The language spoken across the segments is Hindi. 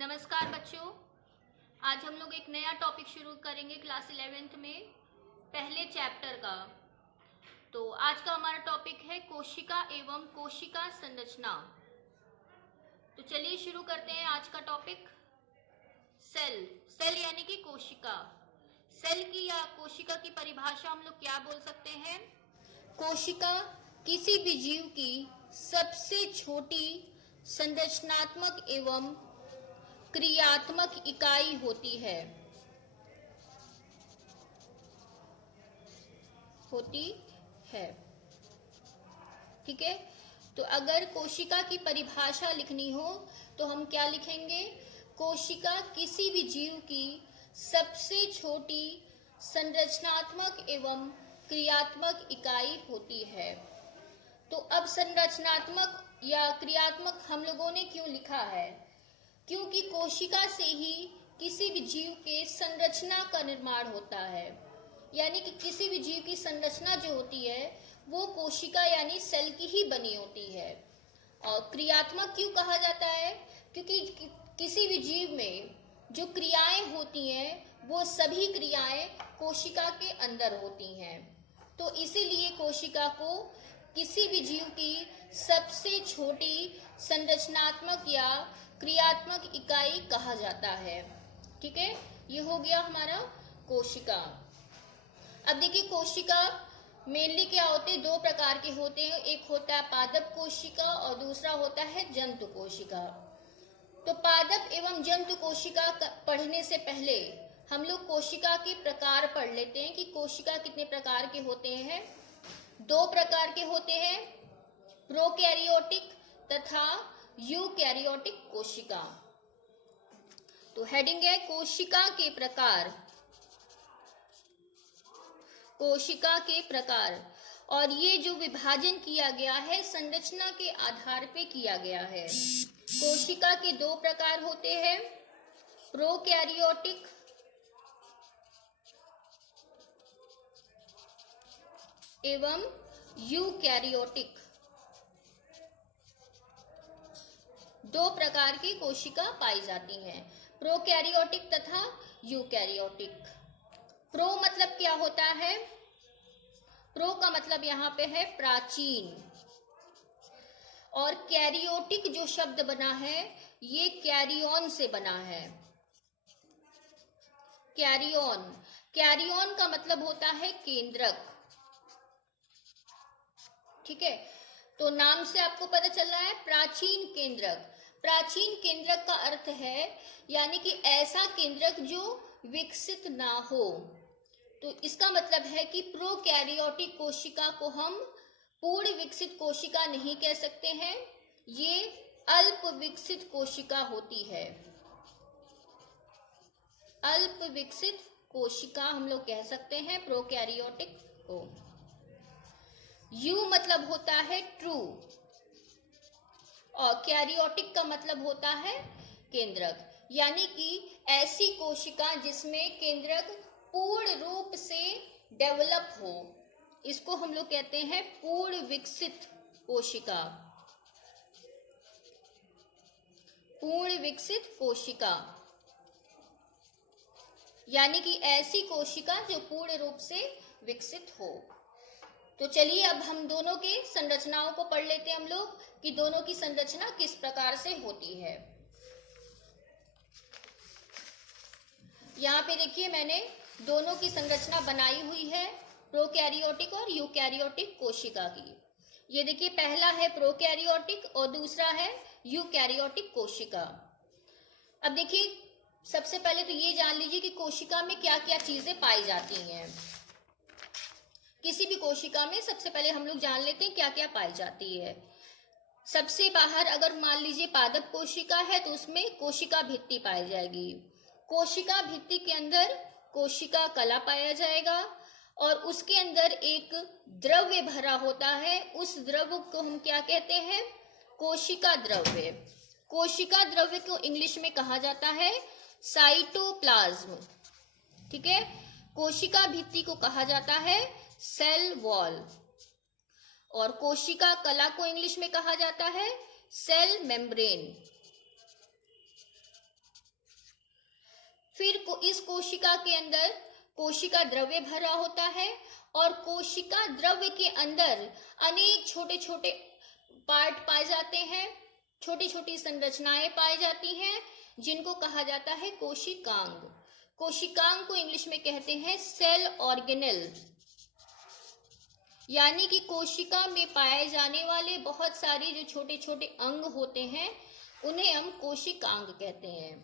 नमस्कार बच्चों, आज हम लोग एक नया टॉपिक शुरू करेंगे क्लास 11th में पहले चैप्टर का। तो आज का हमारा टॉपिक है कोशिका एवं कोशिका संरचना। तो चलिए शुरू करते हैं आज का टॉपिक। सेल यानी कि कोशिका। सेल की या कोशिका की परिभाषा हम लोग क्या बोल सकते हैं? कोशिका किसी भी जीव की सबसे छोटी संरचनात्मक एवं क्रियात्मक इकाई होती है। ठीक है, तो अगर कोशिका की परिभाषा लिखनी हो तो हम क्या लिखेंगे? कोशिका किसी भी जीव की सबसे छोटी संरचनात्मक एवं क्रियात्मक इकाई होती है। तो अब संरचनात्मक या क्रियात्मक हम लोगों ने क्यों लिखा है? क्योंकि कोशिका से ही किसी भी जीव के संरचना का निर्माण होता है, यानी कि किसी भी जीव की संरचना जो होती है वो कोशिका यानी सेल की ही बनी होती है। और क्रियात्मक क्यों कहा जाता है? क्योंकि किसी भी जीव में जो क्रियाएं होती हैं वो सभी क्रियाएं कोशिका के अंदर होती हैं। तो इसीलिए कोशिका को किसी भी जीव की सबसे छोटी संरचनात्मक या क्रियात्मक इकाई कहा जाता है। ठीक है, ये हो गया हमारा कोशिका। अब देखिए, कोशिका मेनली क्या होते हैं? दो प्रकार के होते हैं। एक होता है पादप कोशिका और दूसरा होता है जंतु कोशिका। तो पादप एवं जंतु कोशिका पढ़ने से पहले हम लोग कोशिका के प्रकार पढ़ लेते हैं कि कोशिका कितने प्रकार के होते हैं। दो प्रकार के होते हैं, प्रोकैरियोटिक तथा यूकैरियोटिक कोशिका। तो हेडिंग है कोशिका के प्रकार। कोशिका के प्रकार, और ये जो विभाजन किया गया है संरचना के आधार पे किया गया है। कोशिका के दो प्रकार होते हैं, प्रोकैरियोटिक एवं यूकैरियोटिक। दो प्रकार की कोशिका पाई जाती हैं, प्रोकैरियोटिक तथा यूकैरियोटिक। प्रो मतलब क्या होता है? प्रो का मतलब यहाँ पे है प्राचीन, और कैरियोटिक जो शब्द बना है ये कैरियन से बना है। कैरियन का मतलब होता है केंद्रक। ठीक है, तो नाम से आपको पता चल रहा है प्राचीन केंद्रक। प्राचीन केंद्रक का अर्थ है यानी कि ऐसा केंद्रक जो विकसित ना हो। तो इसका मतलब है कि प्रोकैरियोटिक कोशिका को हम पूर्ण विकसित कोशिका नहीं कह सकते हैं, ये अल्प विकसित कोशिका होती है। अल्प विकसित कोशिका हम लोग कह सकते हैं प्रोकैरियोटिक को। यू मतलब होता है ट्रू, और कैरियोटिक का मतलब होता है केंद्रक, यानी कि ऐसी कोशिका जिसमें केंद्रक पूर्ण रूप से डेवलप हो, इसको हम लोग कहते हैं पूर्ण विकसित कोशिका। पूर्ण विकसित कोशिका यानी कि ऐसी कोशिका जो पूर्ण रूप से विकसित हो। तो चलिए अब हम दोनों के संरचनाओं को पढ़ लेते हैं हम लोग कि दोनों की संरचना किस प्रकार से होती है। यहाँ पे देखिए मैंने दोनों की संरचना बनाई हुई है, प्रोकैरियोटिक और यूकैरियोटिक कोशिका की। ये देखिए, पहला है प्रोकैरियोटिक और दूसरा है यूकैरियोटिक कोशिका। अब देखिए, सबसे पहले तो ये जान लीजिए कि कोशिका में क्या क्या चीजें पाई जाती हैं। किसी भी कोशिका में सबसे पहले हम लोग जान लेते हैं क्या क्या पाई जाती है। सबसे बाहर अगर मान लीजिए पादप कोशिका है तो उसमें कोशिका भित्ति पाई जाएगी। कोशिका भित्ति के अंदर कोशिका कला पाया जाएगा, और उसके अंदर एक द्रव्य भरा होता है। उस द्रव्य को हम क्या कहते हैं? कोशिका द्रव्य। कोशिका द्रव्य को इंग्लिश में कहा जाता है साइटोप्लाज्म। ठीक है, कोशिका भित्ति को कहा जाता है सेल वॉल, और कोशिका कला को इंग्लिश में कहा जाता है सेल मेम्ब्रेन। फिर इस कोशिका के अंदर कोशिका द्रव्य भरा होता है और कोशिका द्रव्य के अंदर अनेक छोटे छोटे पार्ट पाए जाते हैं, छोटी छोटी संरचनाएं पाई जाती हैं, जिनको कहा जाता है कोशिकांग। कोशिकांग को इंग्लिश में कहते हैं सेल ऑर्गेनेल, यानी कि कोशिका में पाए जाने वाले बहुत सारे जो छोटे छोटे अंग होते हैं उन्हें हम कोशिकांग कहते हैं।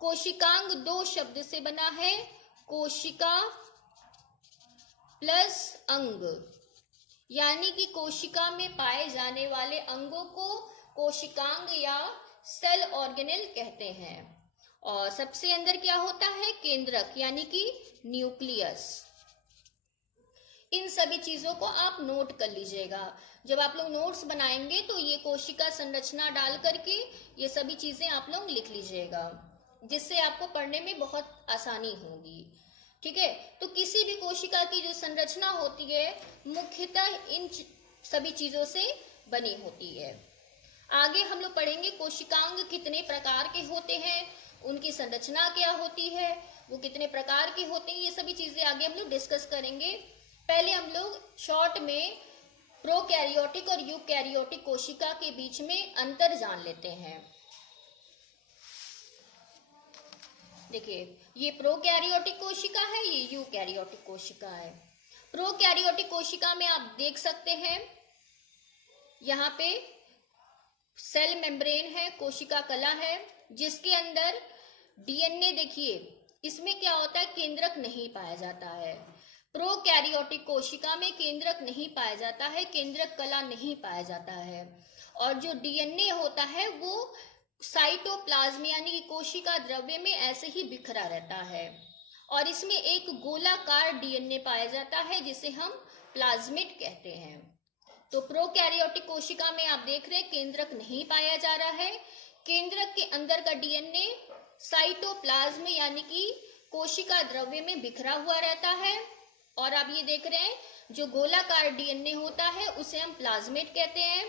कोशिकांग दो शब्द से बना है, कोशिका प्लस अंग, यानी कि कोशिका में पाए जाने वाले अंगों को कोशिकांग या सेल ऑर्गेनेल कहते हैं। और सबसे अंदर क्या होता है, केंद्रक यानी कि न्यूक्लियस। इन सभी चीजों को आप नोट कर लीजिएगा। जब आप लोग नोट्स बनाएंगे तो ये कोशिका संरचना डाल करके ये सभी चीजें आप लोग लिख लीजिएगा, जिससे आपको पढ़ने में बहुत आसानी होगी। ठीक है, तो किसी भी कोशिका की जो संरचना होती है मुख्यतः इन सभी चीजों से बनी होती है। आगे हम लोग पढ़ेंगे कोशिकांग कितने प्रकार के होते हैं, उनकी संरचना क्या होती है, वो कितने प्रकार के होते हैं, ये सभी चीजें आगे हम लोग डिस्कस करेंगे। पहले हम लोग शॉर्ट में प्रोकैरियोटिक और यूकैरियोटिक कोशिका के बीच में अंतर जान लेते हैं। देखिए, ये प्रोकैरियोटिक कोशिका है, ये यूकैरियोटिक कोशिका है। प्रोकैरियोटिक कोशिका में आप देख सकते हैं यहाँ पे सेल मेम्ब्रेन है, कोशिका कला है, जिसके अंदर डीएनए, देखिए इसमें क्या होता है, केंद्रक नहीं पाया जाता है। प्रोकैरियोटिक कोशिका में केंद्रक नहीं पाया जाता है, केंद्रक कला नहीं पाया जाता है। और जो डीएनए होता है वो साइटोप्लाज्म यानी कि कोशिका द्रव्य में ऐसे ही बिखरा रहता है और इसमें एक गोलाकार डीएनए पाया जाता है जिसे हम प्लाज्मिड कहते हैं। तो प्रोकैरियोटिक कोशिका में आप देख रहे हैं केंद्रक नहीं पाया जा रहा है। केंद्रक के अंदर का डीएनए साइटोप्लाज्म यानी कि कोशिका द्रव्य में बिखरा हुआ रहता है और आप ये देख रहे हैं जो गोलाकार डीएनए होता है उसे हम प्लाज्मिड कहते हैं।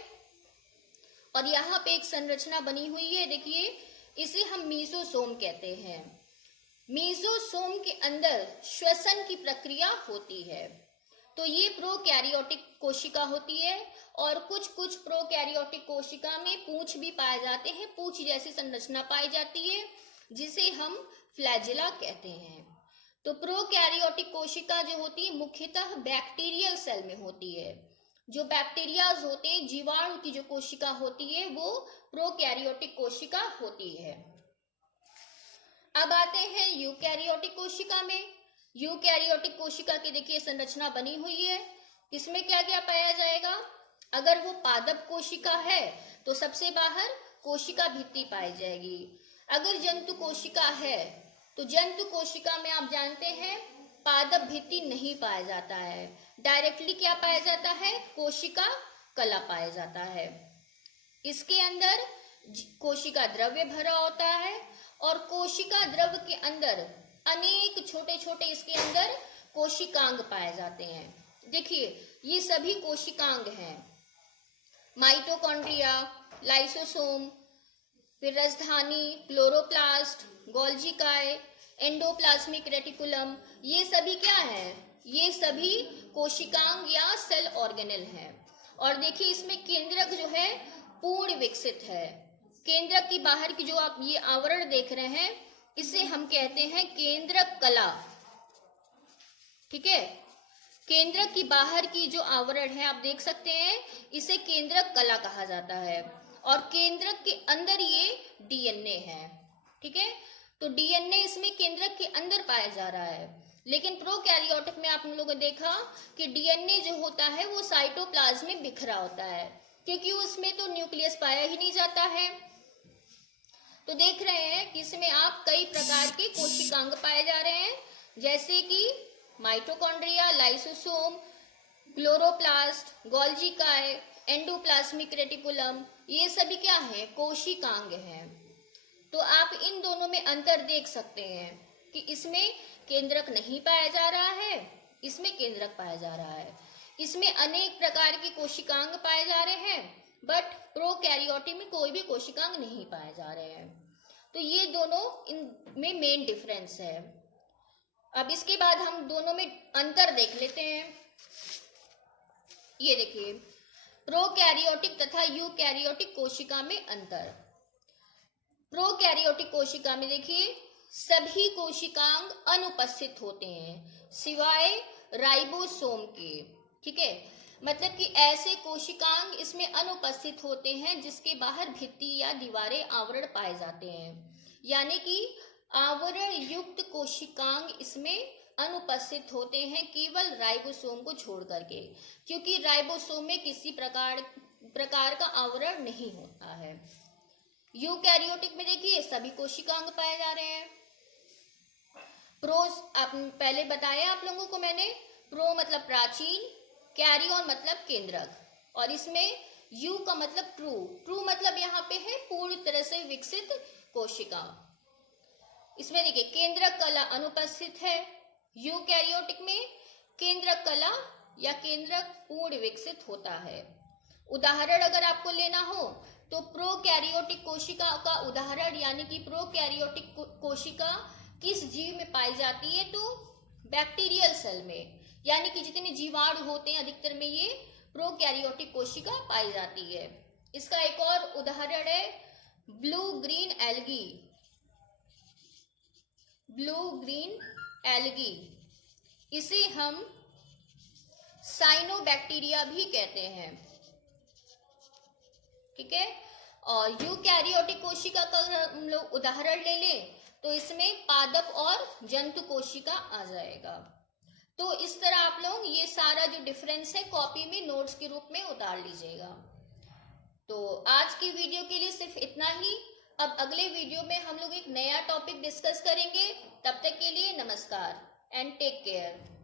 और यहाँ पे एक संरचना बनी हुई है, देखिए इसे हम मीजोसोम कहते हैं। मीजोसोम के अंदर श्वसन की प्रक्रिया होती है। तो ये प्रोकैरियोटिक कोशिका होती है और कुछ प्रोकैरियोटिक कोशिका में पूंछ भी पाए जाते हैं, पूंछ जैसी संरचना पाई जाती है जिसे हम फ्लैजिला कहते हैं। तो प्रोकैरियोटिक कोशिका जो होती है मुख्यतः बैक्टीरियल सेल में होती है। जो बैक्टीरियाज होते हैं, जीवाणु की जो कोशिका होती है वो प्रोकैरियोटिक कोशिका होती है। अब आते हैं यूकैरियोटिक कोशिका में। यूकैरियोटिक कोशिका की देखिए संरचना बनी हुई है। इसमें क्या क्या पाया जाएगा, अगर वो पादप कोशिका है तो सबसे बाहर कोशिका भित्ति पाई जाएगी। अगर जंतु कोशिका है तो जंतु कोशिका में आप जानते हैं पादप भित्ति नहीं पाया जाता है, डायरेक्टली क्या पाया जाता है, कोशिका कला पाया जाता है। इसके अंदर कोशिका द्रव्य भरा होता है और कोशिका द्रव्य के अंदर अनेक छोटे छोटे इसके अंदर कोशिकांग पाए जाते हैं। देखिए ये सभी कोशिकांग हैं, माइटोकॉन्ड्रिया, लाइसोसोम, फिर राजधानी, क्लोरोप्लास्ट, गोल्जी काय, एंडोप्लाज्मिक रेटिकुलम, ये सभी क्या है, ये सभी कोशिकांग या सेल ऑर्गेनेल हैं। और देखिए इसमें केंद्रक जो है पूर्ण विकसित है। केंद्रक की बाहर की जो आप ये आवरण देख रहे हैं इसे हम कहते हैं केंद्रक कला। ठीक है, केंद्रक की बाहर की जो आवरण है आप देख सकते हैं इसे केंद्रक कला कहा जाता है और केंद्रक के अंदर ये डीएनए है। ठीक है, तो डीएनए इसमें केंद्रक के अंदर पाया जा रहा है। लेकिन प्रोकैरियोटिक में आप लोगों ने देखा कि डीएनए जो होता है वो साइटोप्लाज्म में बिखरा होता है क्योंकि उसमें तो न्यूक्लियस पाया ही नहीं जाता है। तो देख रहे हैं कि इसमें आप कई प्रकार के कोशिकांग पाए जा रहे हैं, जैसे कि माइटोकॉन्ड्रिया, लाइसोसोम, क्लोरोप्लास्ट, गोल्जी काय, एंडोप्लाज्मिक रेटिकुलम, ये सभी क्या है, कोशिकांग हैं। तो आप इन दोनों में अंतर देख सकते हैं कि इसमें केंद्रक नहीं पाया जा रहा है, इसमें केंद्रक पाया जा रहा है। इसमें अनेक प्रकार के कोशिकांग पाए जा रहे हैं बट प्रोकैरियोटिक में कोई भी कोशिकांग नहीं पाए जा रहे हैं। तो ये दोनों इनमें मेन डिफरेंस है। अब इसके बाद हम दोनों में अंतर देख लेते हैं। ये देखिए, प्रोकैरियोटिक तथा यूकैरियोटिक कोशिका में अंतर। प्रोकैरियोटिक कोशिका में देखिए सभी कोशिकांग अनुपस्थित होते हैं सिवाय राइबोसोम के। ठीक है, मतलब कि ऐसे कोशिकांग इसमें अनुपस्थित होते हैं जिसके बाहर भित्ति या दीवारें आवरण पाए जाते हैं, यानी कि आवरण युक्त कोशिकांग इसमें अनुपस्थित होते हैं केवल राइबोसोम को छोड़ करके, क्योंकि राइबोसोम में किसी प्रकार का आवरण नहीं होता है। यूकैरियोटिक में देखिए सभी कोशिकांग पाए जा रहे हैं। आप पहले बताया आप लोगों को मैंने, प्रो मतलब प्राचीन, कैरियोन मतलब केंद्रक, और इसमें यू का मतलब ट्रू। ट्रू मतलब यहाँ पे है पूरी तरह से विकसित कोशिका। इसमें देखिए केंद्रक कला अनुपस्थित है। यूकैरियोटिक में केंद्रक कला या केंद्रक पूर्ण विकसित होता है। उदाहरण अगर आपको लेना हो तो प्रोकैरियोटिक कोशिका का उदाहरण, यानी कि प्रोकैरियोटिक कोशिका किस जीव में पाई जाती है, तो बैक्टीरियल सेल में, यानी कि जितने जीवाणु होते हैं अधिकतर में ये प्रोकैरियोटिक कोशिका पाई जाती है। इसका एक और उदाहरण है blue green algae. Blue green algae, इसे हम साइनोबैक्टीरिया भी कहते हैं। ठीक है, और यूकैरियोटिक कोशिका का हम लोग उदाहरण ले लें तो इसमें पादप और जंतु कोशिका आ जाएगा। तो इस तरह आप लोग ये सारा जो डिफरेंस है कॉपी में नोट्स के रूप में उतार लीजिएगा। तो आज की वीडियो के लिए सिर्फ इतना ही। अब अगले वीडियो में हम लोग एक नया टॉपिक डिस्कस करेंगे। तब तक के लिए नमस्कार एंड टेक केयर।